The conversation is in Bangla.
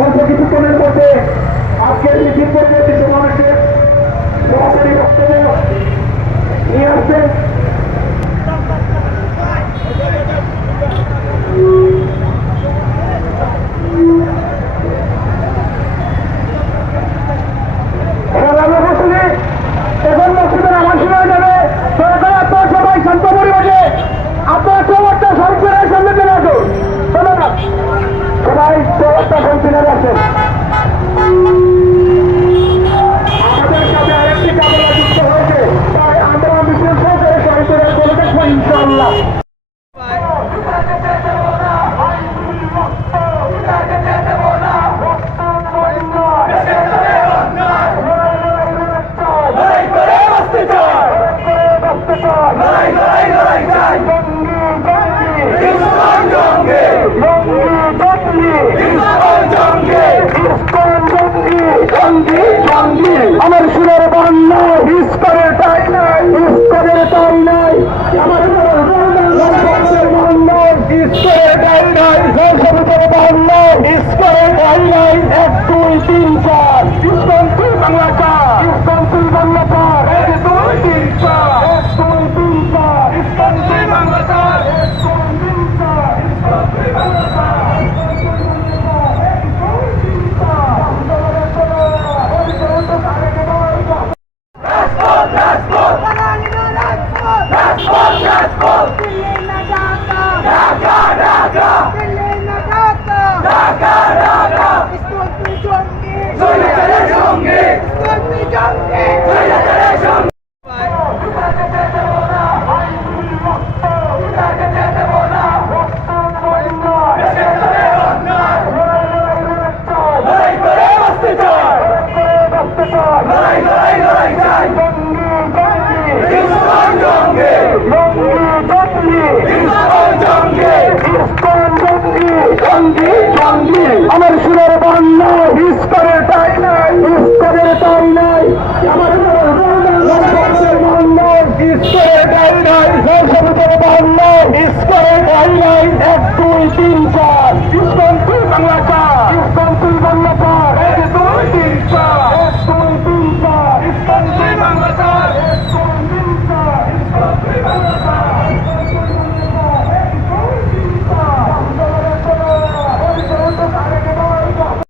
অল্প কিছুক্ষণের মধ্যে আজকের মিছিল পরবর্তী সমাবেশের সরাসরি বক্তব্য নিয়ে আসছেন এখন মসজিদের আমার শোনা যাবে সরকার আপনার সবাই শান্ত পরিবেশে আপনার চৌবাচ্চা সংসদের সামনে চলে আসুন। ধন্যবাদ। সবাই চৌবাচ্চা সংসদের আসেন। আমাদের সাথে আরেকটি কামনা যুক্ত হয়েছে, তাই আমরা মিছিল সহকারে সংসদের করে দেখবো ইনশাআল্লাহ। আমার সুরের বান্না ইস্কনের টাই নাই, ইস্কনের টাই নাই, আমার বান্না ইস্কনের টাই নাই, সবিতার বান্না ইস্কনের টাই নাই। 1 2 3 4 ইস্কন তুই বাংলা চার, ইস্কন তুই বাংলা চার, 1 2 3 4 1 2 3 4 ইস্কন তুই বাংলা চার, 1 2 3 4 ইস্কন তুই বাংলা চার। আমার